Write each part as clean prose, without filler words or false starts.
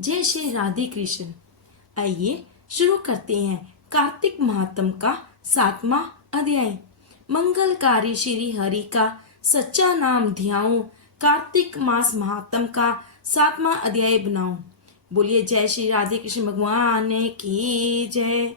जय श्री राधे कृष्ण। आइए शुरू करते हैं कार्तिक महात्म का 7वां अध्याय। मंगलकारी श्री हरि का सच्चा नाम ध्याऊं, कार्तिक मास महात्म का 7वां अध्याय बनाऊं। बोलिए जय श्री राधे कृष्ण भगवान की जय।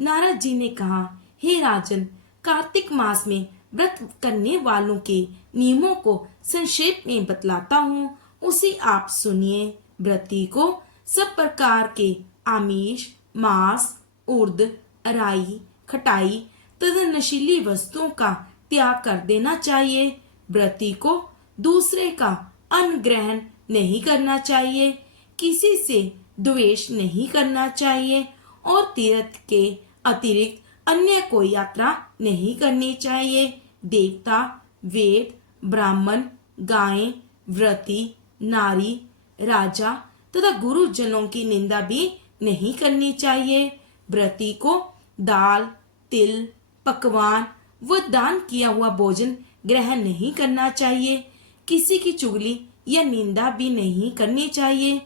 नारद जी ने कहा, हे राजन, कार्तिक मास में व्रत करने वालों के नियमों को संक्षेप में बतलाता हूँ, उसे आप सुनिए। व्रती को सब प्रकार के आमिष, मांस, उर्द, अराई, खटाई तथा नशीली वस्तुओं का त्याग कर देना चाहिए। व्रती को दूसरे का अन्न ग्रहण नहीं करना चाहिए, किसी से द्वेष नहीं करना चाहिए और तीर्थ के अतिरिक्त अन्य कोई यात्रा नहीं करनी चाहिए। देवता, वेद, ब्राह्मण, गायें, व्रती, नारी, राजा तथा गुरुजनों की निंदा भी नहीं करनी चाहिए। व्रती को दाल, तिल, पकवान व दान किया हुआ भोजन ग्रहण नहीं करना चाहिए। किसी की चुगली या निंदा भी नहीं करनी चाहिए।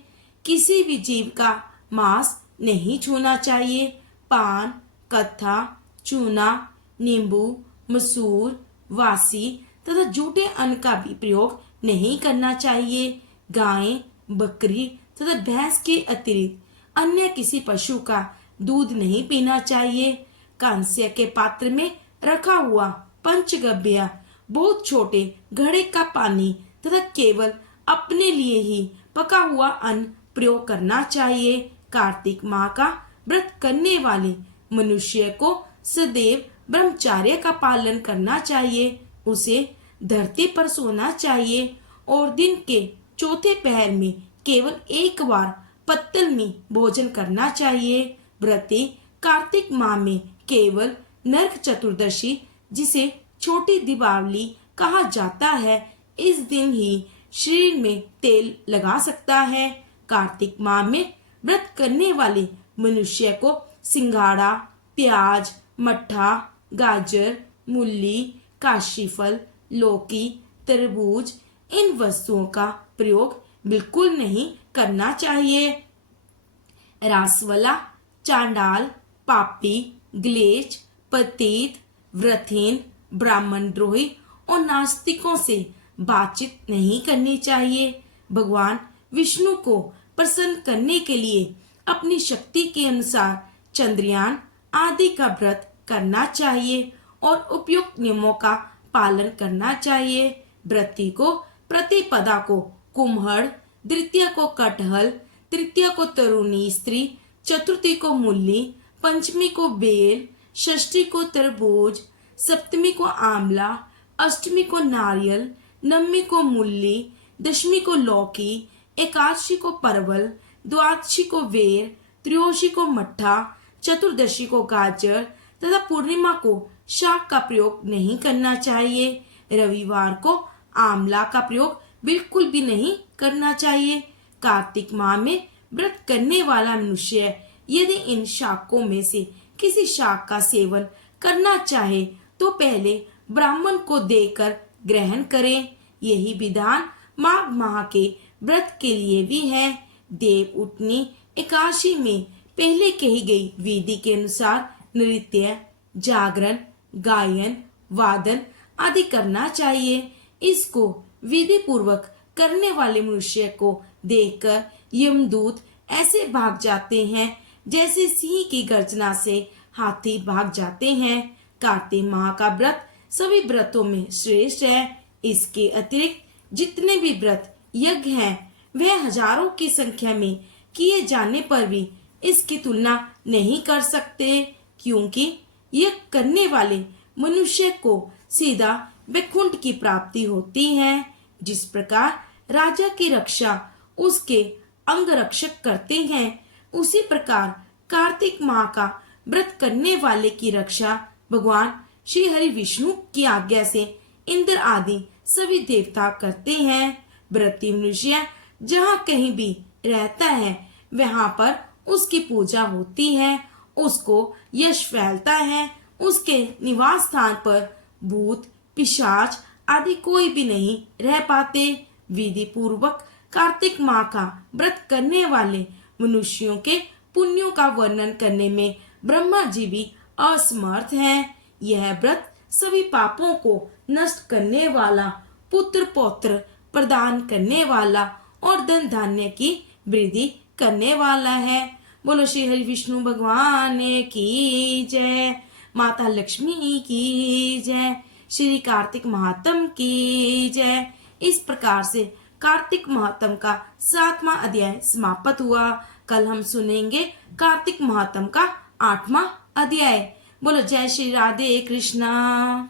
किसी भी जीव का मांस नहीं छूना चाहिए। पान, कत्था, चूना, नींबू, मसूर, वासी तथा झूठे अन्न का भी प्रयोग नहीं करना चाहिए। गाय, बकरी तथा भैंस के अतिरिक्त अन्य किसी पशु का दूध नहीं पीना चाहिए। कांस्य के पात्र में रखा हुआ पंचगव्य, बहुत छोटे घड़े का पानी तथा केवल अपने लिए ही पका हुआ अन्न प्रयोग करना चाहिए। कार्तिक माह का व्रत करने वाले मनुष्य को सदैव ब्रह्मचर्य का पालन करना चाहिए। उसे धरती पर सोना चाहिए और दिन के चौथे पहर में केवल एक बार पत्तल में भोजन करना चाहिए। व्रती कार्तिक माह में केवल नरक चतुर्दशी, जिसे छोटी दीपावली कहा जाता है, इस दिन ही शरीर में तेल लगा सकता है। कार्तिक माह में व्रत करने वाले मनुष्य को सिंघाड़ा, प्याज, मट्ठा, गाजर, मूली, काशीफल, लौकी, तरबूज, इन वस्तुओं का प्रयोग बिल्कुल नहीं करना चाहिए। रासवला, चांडाल, पापी, ग्लेच, पतित, व्रतहीन, ब्राह्मण द्रोही और नास्तिकों से बातचीत नहीं करनी चाहिए। भगवान विष्णु को प्रसन्न करने के लिए अपनी शक्ति के अनुसार चंद्रयान आदि का व्रत करना चाहिए और उपयुक्त नियमों का पालन करना चाहिए। व्रती को प्रतिपदा को कुम्हड़, द्वितीया को कटहल, तृतीया को तरुणी स्त्री, चतुर्थी को मूली, पंचमी को बेल, षष्ठी को तरबूज, सप्तमी को आंवला, अष्टमी को नारियल, नवमी को मूली, दशमी को लौकी, एकादशी को परवल, द्वादशी को बेर, त्रयोदशी को मट्ठा, चतुर्दशी को गाजर तथा पूर्णिमा को शाक का प्रयोग नहीं करना चाहिए। रविवार को आंवला का प्रयोग बिल्कुल भी नहीं करना चाहिए। कार्तिक माह में व्रत करने वाला मनुष्य यदि इन शाकों में से किसी शाक का सेवन करना चाहे तो पहले ब्राह्मण को देकर ग्रहण करें। यही विधान माघ माह के व्रत के लिए भी है। देव उठनी एकादशी में पहले कही गई विधि के अनुसार नृत्य, जागरण, गायन, वादन आदि करना चाहिए। इसको विधि पूर्वक करने वाले मनुष्य को देखकर यमदूत ऐसे भाग जाते हैं जैसे सिंह की गर्जना से हाथी भाग जाते हैं। कार्तिक माह का व्रत सभी व्रतों में श्रेष्ठ है। इसके अतिरिक्त जितने भी व्रत यज्ञ हैं, वह हजारों की संख्या में किए जाने पर भी इसकी तुलना नहीं कर सकते, क्योंकि यज्ञ करने वाले मनुष्य को सीधा वैकुंठ की प्राप्ति होती है। जिस प्रकार राजा की रक्षा उसके अंग रक्षक करते हैं, उसी प्रकार कार्तिक माह का व्रत करने वाले की रक्षा भगवान श्री हरि विष्णु की आज्ञा से इंद्र आदि सभी देवता करते हैं। व्रती मनुष्य जहाँ कहीं भी रहता है, वहाँ पर उसकी पूजा होती है, उसको यश फैलता है। उसके निवास स्थान पर भूत, पिशाच आदि कोई भी नहीं रह पाते। विधि पूर्वक कार्तिक माह का व्रत करने वाले मनुष्यों के पुण्यों का वर्णन करने में ब्रह्मा जी भी असमर्थ हैं। यह व्रत सभी पापों को नष्ट करने वाला, पुत्र पौत्र प्रदान करने वाला और धन धान्य की वृद्धि करने वाला है। बोलो श्री हरि विष्णु भगवान की जय, माता लक्ष्मी की जय, श्री कार्तिक महात्म की जय। इस प्रकार से कार्तिक महात्म का 7वां अध्याय समाप्त हुआ। कल हम सुनेंगे कार्तिक महात्म का 8वां अध्याय। बोलो जय श्री राधे कृष्णा।